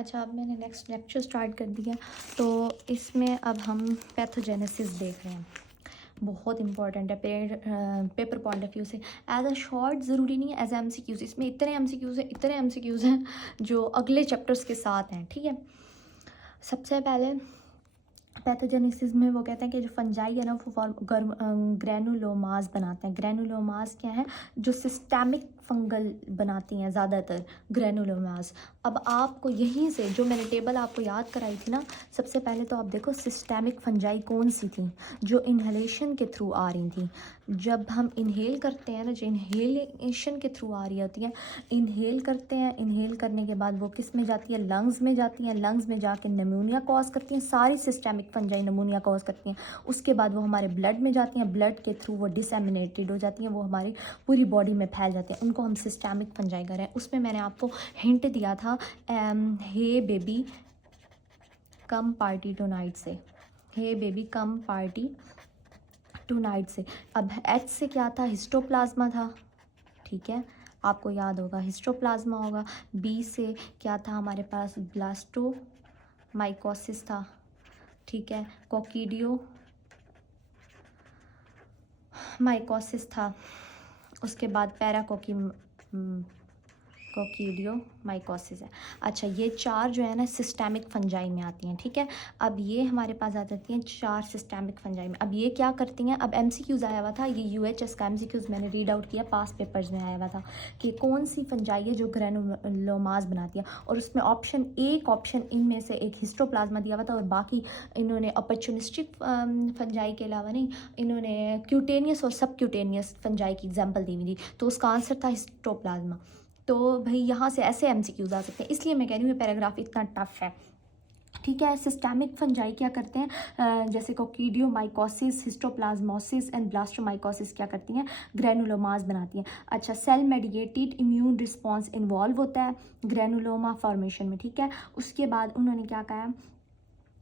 अच्छा, अब मैंने नेक्स्ट लेक्चर स्टार्ट कर दिया, तो इसमें अब हम पैथोजेनेसिस देख रहे हैं। बहुत इंपॉर्टेंट है पेपर पॉइंट ऑफ व्यू से। एज अ शॉर्ट ज़रूरी नहीं है, एज एम सी क्यूज़ इसमें इतने एम सी क्यूज़ हैं, इतने एम सी क्यूज़ हैं जो अगले चैप्टर्स के साथ हैं। ठीक है, सबसे पहले पैथोजेनेसिस में वो कहते हैं कि जो फंजाई है ना वो ग्रैनुलोमास बनाते हैं। ग्रैनुलोमास क्या है? जो सिस्टेमिक फंगल बनाती हैं ज़्यादातर ग्रैनुलोमास। अब आपको यहीं से जो मैंने टेबल आपको याद कराई थी ना, सबसे पहले तो आप देखो सिस्टेमिक फंजाई कौन सी थी जो इन्हेलेशन के थ्रू आ रही थी। जब हम इनहेल करते हैं ना, जो इनहेलेशन के थ्रू आ रही होती हैं, इनहेल करते हैं, इनहेल करने के बाद वो किस में जाती है? लंग्स में जाती हैं। लंग्स में जाके निमोनिया कॉज करती हैं। सारी सिस्टेमिक फंजाई निमोनिया कॉज करती हैं। उसके बाद वो हमारे ब्लड में जाती हैं, ब्लड के थ्रू वो डिसएमिनेटेड हो जाती हैं, वो हमारी पूरी बॉडी में फैल जाती हैं। उनको हम सिस्टेमिक फंजाई कह रहे हैं। उसमें मैंने आपको हिंट दिया था, hey baby come party tonight से, hey baby come party tonight से। अब एच से क्या था? हिस्टोप्लाज्मा था। ठीक है, आपको याद होगा हिस्टोप्लाज्मा होगा। बी से क्या था हमारे पास? ब्लास्टोमाइकोसिस था। ठीक है, कोक्सीडियो माइकोसिस था। उसके बाद कोक्सीडियो माइकोसिस है। अच्छा, ये चार जो है ना सिस्टेमिक फंजाई में आती हैं। ठीक है, अब ये हमारे पास आ जाती हैं चार सिस्टेमिक फंजाई में। अब ये क्या करती हैं? अब एमसीक्यूज़ आया हुआ था, ये यूएचएस का एमसीक्यूज़ मैंने रीड आउट किया, पास पेपर्स में आया हुआ था कि कौन सी फंजाई है जो ग्रैनुलोमास बनाती है। और उसमें ऑप्शन इनमें से एक हिस्टोप्लाज्मा दिया हुआ था, और बाकी इन्होंने अपॉर्चुनिस्टिक फंजाई के अलावा नहीं, इन्होंने क्यूटेनियस और सब क्यूटेनियस फंजाई की एग्जाम्पल दी हुई थी। तो उसका आंसर था हिस्टोप्लाज्मा। तो भाई यहाँ से ऐसे एमसीक्यूज आ सकते हैं, इसलिए मैं कह रही हूँ ये पैराग्राफ इतना टफ है। ठीक है, सिस्टेमिक फंजाई क्या करते हैं? जैसे कोक्सीडियोमाइकोसिस, हिस्टोप्लाज्मोसिस एंड ब्लास्टोमाइकोसिस क्या करती हैं? ग्रैनुलोमास बनाती हैं। अच्छा, cell mediated immune response involve होता है ग्रैनुलोमा फॉर्मेशन में। ठीक है, उसके बाद उन्होंने क्या कहा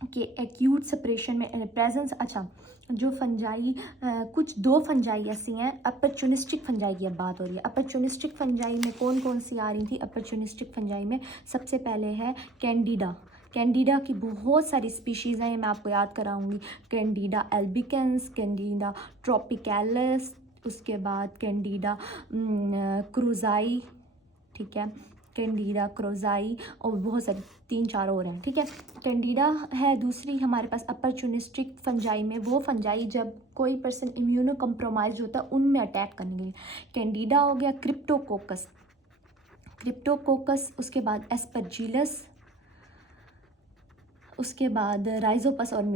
कि एक्यूट सेपरेशन में प्रेजेंस। अच्छा, जो फंजाई कुछ दो फंजाई ऐसी हैं, अपॉर्चुनिस्टिक फंजाई की अब बात हो रही है। अपॉर्चुनिस्टिक फंजाई में कौन कौन सी आ रही थी? अपॉर्चुनिस्टिक फंजाई में सबसे पहले है कैंडिडा। कैंडिडा की बहुत सारी स्पीशीज़ हैं, मैं आपको याद कराऊंगी। कैंडिडा एल्बिकेंस, कैंडिडा ट्रॉपिकैलिस, उसके बाद कैंडिडा क्रूजाई। ठीक है, कैंडिडा क्रोजाई, और बहुत सारी 3-4 और हैं। ठीक है, कैंडिडा है दूसरी हमारे पास अपॉर्चुनिस्टिक फंजाई में, वो फंजाई जब कोई पर्सन इम्यूनो कम्प्रोमाइज होता है उनमें अटैक करने के लिए। कैंडिडा हो गया, क्रिप्टोकोकस, उसके बाद एस्परजिलस, उसके बाद राइजोपस एंड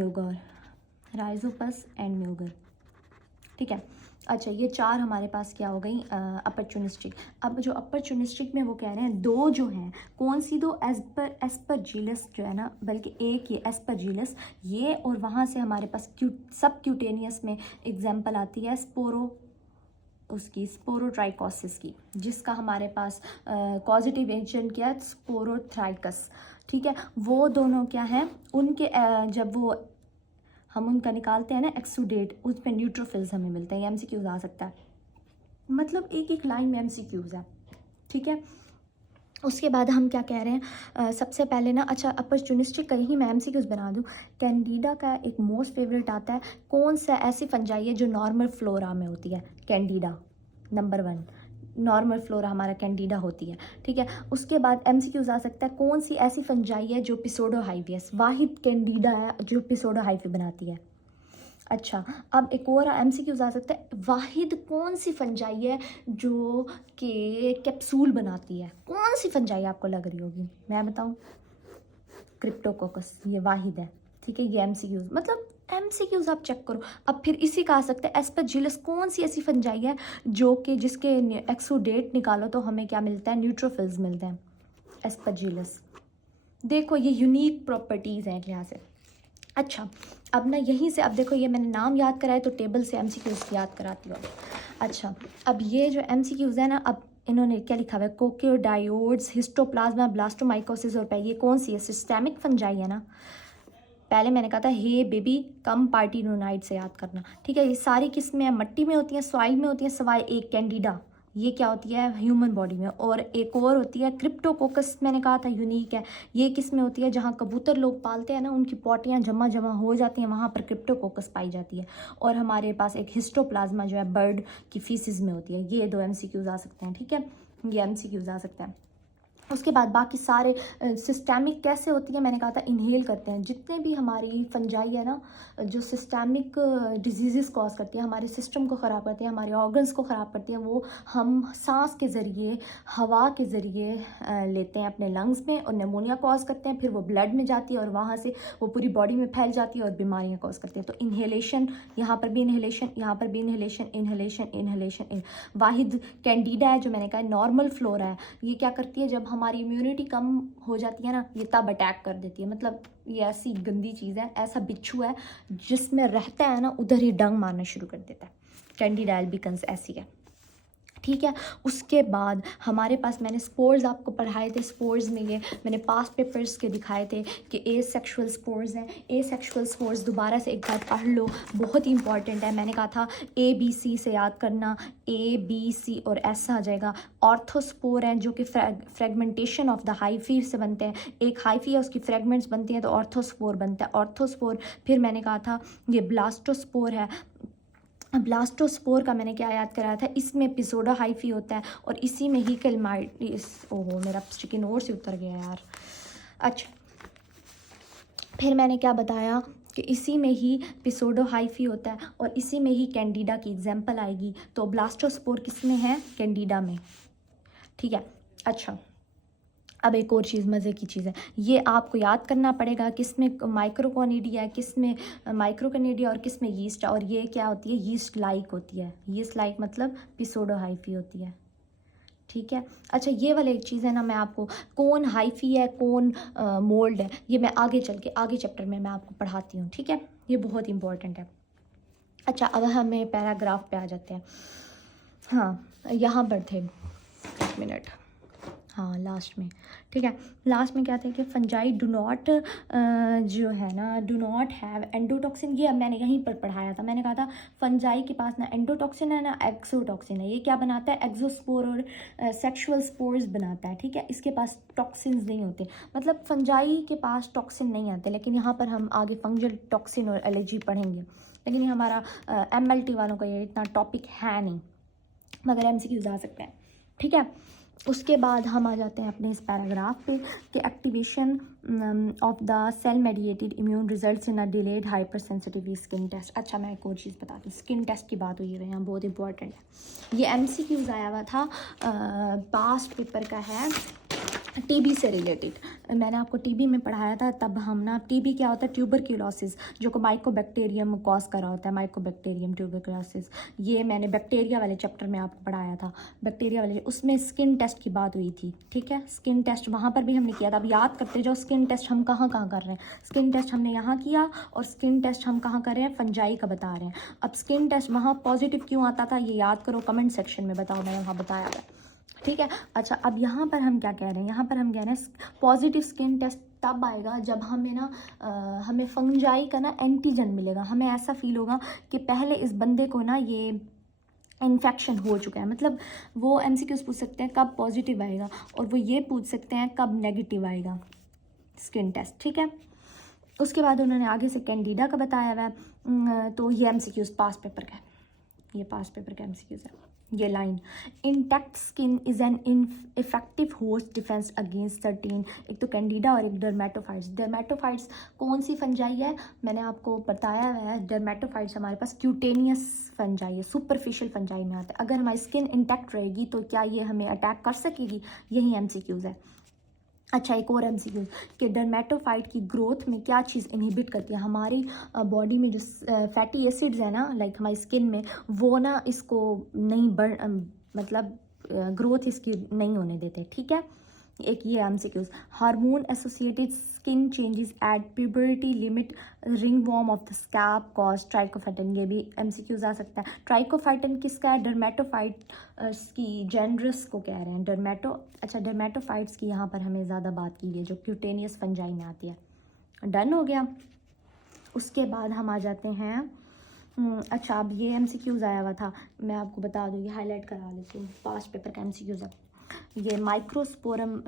म्यूगर। ठीक है, अच्छा, ये चार हमारे पास क्या हो गई? अपॉर्चुनिस्टिक। अब जो अपॉर्चुनिस्टिक में वो कह रहे हैं दो जो हैं, कौन सी दो? एस्परजिलस जो है ना, बल्कि एक ये एस्परजिलस, ये, और वहाँ से हमारे पास सब क्यूटेनियस में एग्जाम्पल आती है स्पोरोट्राइकोसिस की, जिसका हमारे पास पॉजिटिव एजेंट क्या है? स्पोरोथ्राइकस। ठीक है, वो दोनों क्या हैं? उनके जब वो हम उनका निकालते हैं ना एक्सुडेट, उसमें न्यूट्रोफिल्स हमें मिलते हैं। एमसीक्यूज आ सकता है, मतलब एक एक लाइन में एमसीक्यूज है। ठीक है, उसके बाद हम क्या कह रहे हैं? सबसे पहले ना, अच्छा, अपॉर्चुनिस्टिक का ही मैं एमसीक्यूज बना दूं। कैंडिडा का एक मोस्ट फेवरेट आता है, कौन सा ऐसी फंजाई है जो नॉर्मल फ्लोरा में होती है? कैंडिडा नंबर 1, नॉर्मल फ्लोरा हमारा कैंडिडा होती है। ठीक है, उसके बाद एमसीक्यूज आ सकता है, कौन सी ऐसी फंजाई है जो पिसोडोहाइवियस, वाहिद कैंडिडा है जो पिसोडोहाइवी बनाती है। अच्छा, अब एक और एमसीक्यूज आ सकता है, वाहिद कौन सी फंजाई है जो कि कैप्सूल बनाती है? कौन सी फंजाई आपको लग रही होगी? मैं बताऊं, क्रिप्टोकोकस, ये वाहिद है। ठीक है, ये एमसीक्यूज, मतलब एमसीक्यूज आप चेक करो। अब फिर इसी का आ सकता है एस्परजिलस, कौन सी ऐसी फंजाई है जो कि जिसके एक्सुडेट निकालो तो हमें क्या मिलता है? न्यूट्रोफिल्स मिलते हैं। एस्परजिलस, देखो ये यूनिक प्रॉपर्टीज़ हैं एक यहाँ से। अच्छा, अब ना यहीं से, अब देखो ये मैंने नाम याद कराए तो टेबल से एमसीक्यूज याद कराती हूँ। अच्छा, अब ये जो एमसीक्यूज है ना, अब इन्होंने क्या लिखा हुआ है? कोक्योडायोड्स, हिस्टोप्लाज्मा, ब्लास्टोमाइकोसिस, और ये कौन सी है? सिस्टेमिक फंजाई है ना। पहले मैंने कहा था hey baby come party no night से याद करना। ठीक है, ये सारी किस में है? मट्टी में होती हैं, सॉइल में होती हैं, सवाए एक कैंडिडा, ये क्या होती है ह्यूमन बॉडी में। और एक और होती है क्रिप्टोकोकस, मैंने कहा था यूनिक है। ये किस में होती है, जहाँ कबूतर लोग पालते हैं ना, उनकी पॉटियाँ जमा जमा हो जाती हैं, वहाँ पर क्रिप्टोकोकस पाई जाती है। और हमारे पास एक हिस्टोप्लाज्मा जो है बर्ड की फीसिस में होती है। ये 2 MCQs आ सकते हैं, ठीक है, ये MCQs आ सकते हैं। उसके बाद बाकी सारे सिस्टेमिक कैसे होती है, मैंने कहा था इनहेल करते हैं। जितने भी हमारी फंजाई है ना, जो सिस्टेमिक डिजीज़ कॉज करती है, हमारे सिस्टम को ख़राब करती है, हमारे ऑर्गन्स को ख़राब करती है, वो हम सांस के ज़रिए, हवा के ज़रिए लेते हैं अपने लंग्स में, और निमोनिया कॉज करते हैं। फिर वो ब्लड में जाती है और वहाँ से वो पूरी बॉडी में फैल जाती है और बीमारियाँ कॉज करती है। तो इन्हेलेशन, यहाँ पर भी इन्हेलेशन, यहाँ पर भी इन्हेलेशन, इन्हेलेशन, इन्हेलेशन। वाहिद कैंडिडा है जो मैंने कहा नॉर्मल फ्लोरा है। ये क्या करती है, जब हमारी इम्यूनिटी कम हो जाती है ना, ये तब अटैक कर देती है। मतलब ये ऐसी गंदी चीज़ है, ऐसा बिच्छू है जिसमें रहता है ना, उधर ही डंग मारना शुरू कर देता है। कैंडिडा एल्बिकन्स ऐसी है, ठीक है। उसके बाद हमारे पास, मैंने स्पोर्स आपको पढ़ाए थे, स्पोर्स में ये मैंने पास्ट पेपर्स के दिखाए थे कि एसेक्सुअल स्पोर्स हैं। एसेक्सुअल स्पोर्स दोबारा से एक बार पढ़ लो, बहुत ही इंपॉर्टेंट है। मैंने कहा था ABC से याद करना, ABC और S आ जाएगा। ऑर्थोस्पोर हैं जो कि फ्रेगमेंटेशन ऑफ द हाइफी से बनते हैं। एक हाइफी है, उसकी फ्रेगमेंट्स बनती हैं तो ऑर्थोस्पोर बनता है, ऑर्थोस्पोर। फिर मैंने कहा था ये ब्लास्टोस्पोर है। ब्लास्टोस्पोर का मैंने क्या याद कराया था, इसमें एपिसोडा हाइफी होता है और इसी में ही कैलमाइटिस, ओहो मेरा स्टिकी नोट से उतर गया यार। अच्छा, फिर मैंने क्या बताया कि इसी में ही एपिसोडो हाइफी होता है और इसी में ही कैंडिडा की एग्जांपल आएगी। तो ब्लास्टोस्पोर किस में है, कैंडिडा में, ठीक है। अच्छा, अब एक और चीज़, मज़े की चीज़ है, ये आपको याद करना पड़ेगा किस में माइक्रोकोनिडिया है, किस में माइक्रोकोनिडिया और किस में यीस्ट है। और ये क्या होती है, यीस्ट लाइक होती है। यीस्ट लाइक मतलब पिसोडो हाइफी होती है, ठीक है। अच्छा, ये वाली एक चीज़ है ना, मैं आपको कौन हाइफी है कौन मोल्ड है, ये मैं आगे चल के आगे चैप्टर में मैं आपको पढ़ाती हूँ, ठीक है। ये बहुत इंपॉर्टेंट है। अच्छा, अब हमें पैराग्राफ पे आ जाते हैं। हाँ, यहाँ पर थे, एक मिनट, हाँ लास्ट में, ठीक है। लास्ट में क्या था कि फंजाई डू नॉट जो है ना, डू नॉट हैव एंडोटॉक्सिन। ये अब मैंने यहीं पर पढ़ाया था, मैंने कहा था फंजाई के पास ना एंडोटॉक्सिन है ना एक्सोटॉक्सिन है। ये क्या बनाता है, एक्सोस्पोर और सेक्सुअल स्पोर्स बनाता है, ठीक है। इसके पास टॉक्सिन्स नहीं होते, मतलब फंजाई के पास टॉक्सिन नहीं आते। लेकिन यहाँ पर हम आगे फंगल टॉक्सिन और एलर्जी पढ़ेंगे, लेकिन ये हमारा MLT वालों का ये इतना टॉपिक है नहीं, मगर MCQs आ सकते हैं, ठीक है। उसके बाद हम आ जाते हैं अपने इस पैराग्राफ पे कि activation of the cell mediated immune results in a delayed hyper sensitive skin test. अच्छा, मैं एक और चीज़ बताती हूँ, स्किन टेस्ट की बात हुई है यहाँ, बहुत इंपॉर्टेंट है। ये MCQs आया हुआ था, पास्ट पेपर का है, TB से रिलेटेड। मैंने आपको TB में पढ़ाया था, तब हम ना, TB क्या होता है, ट्यूबरक्यूलोसिस, जो को माइकोबैक्टीरियम कॉज कर रहा होता है, माइकोबैक्टीरियम ट्यूबरक्यूलोसिस। ये मैंने बैक्टीरिया वाले चैप्टर में आपको पढ़ाया था, बैक्टीरिया वाले, उसमें स्किन टेस्ट की बात हुई थी, ठीक है। स्किन टेस्ट वहाँ पर भी हमने किया था। अब याद करते जाओ, स्किन टेस्ट हम कहाँ कहाँ कर रहे हैं। स्किन टेस्ट हमने यहाँ किया और स्किन टेस्ट हम कहाँ कर रहे हैं, फंजाई का बता रहे हैं। अब स्किन टेस्ट वहाँ पॉजिटिव क्यों आता था, ये याद करो, कमेंट सेक्शन में बताओ, मैंने वहाँ बताया था, ठीक है। अच्छा, अब यहाँ पर हम क्या कह रहे हैं, यहाँ पर हम कह रहे हैं पॉजिटिव स्किन टेस्ट तब आएगा जब हमें ना हमें फंजाई का ना एंटीजन मिलेगा। हमें ऐसा फील होगा कि पहले इस बंदे को ना ये इन्फेक्शन हो चुका है। मतलब वो MCQs पूछ सकते हैं कब पॉजिटिव आएगा, और वो ये पूछ सकते हैं कब नेगेटिव आएगा स्किन टेस्ट, ठीक है। उसके बाद उन्होंने आगे से कैंडिडा का बताया हुआ है। तो ये MCQs पास्ट पेपर का है, ये पास्ट पेपर का MCQs है। ये line, intact skin is an effective host defence against certain, एक तो कैंडिडा और एक डर्मेटोफाइट्स। डर्मेटोफाइट्स कौन सी फंजाई है, मैंने आपको बताया हुआ है। डर्मेटोफाइट्स हमारे पास क्यूटेनियस फंजाई है, सुपरफिशियल फंजाई में आता है। अगर हमारी स्किन इंटैक्ट रहेगी तो क्या ये हमें अटैक कर सकेगी, यही MCQs है। अच्छा, एक और MCQ कि डर्मेटोफाइट की ग्रोथ में क्या चीज़ इनहिबिट करती है, हमारी बॉडी में जो फैटी एसिड्स है ना, लाइक हमारी स्किन में, वो ना इसको नहीं बढ़ मतलब ग्रोथ इसकी नहीं होने देते, ठीक है। एक ये MCQs। Hormone associated skin changes at puberty limit ringworm of the scalp cause trichophytin, ये भी MCQs आ सकता है। ट्राइकोफाइटिन किसका है, डर्मेटोफाइट की जेनरस को कह रहे हैं, अच्छा डर्मेटोफाइट्स की यहाँ पर हमें ज़्यादा बात की है, जो क्यूटेनियस फंजाई में आती है। डन हो गया। उसके बाद हम आ जाते हैं अच्छा, अब ये MCQs आया हुआ था, मैं आपको बता दूँ, ये हाईलाइट करा लेती हूँ, पास्ट पेपर का MCQs है। ये माइक्रोस्पोरम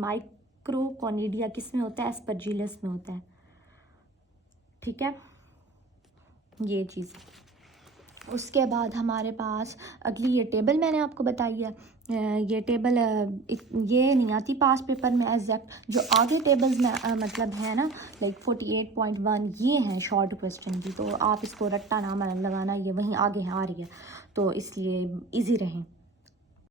माइक्रोकोनिडिया किस में होता है? एस्परजिलस में होता है, ठीक है, ये चीज़। उसके बाद हमारे पास अगली ये टेबल मैंने आपको बताई है, ये टेबल ये नहीं आती पास पेपर में एग्जैक्ट, जो आगे टेबल्स में मतलब है ना, लाइक 48.1 ये हैं शॉर्ट क्वेश्चन की, तो आप इसको रट्टा ना लगाना, ये वहीं आगे है आ रही है, तो इसलिए इजी रहें।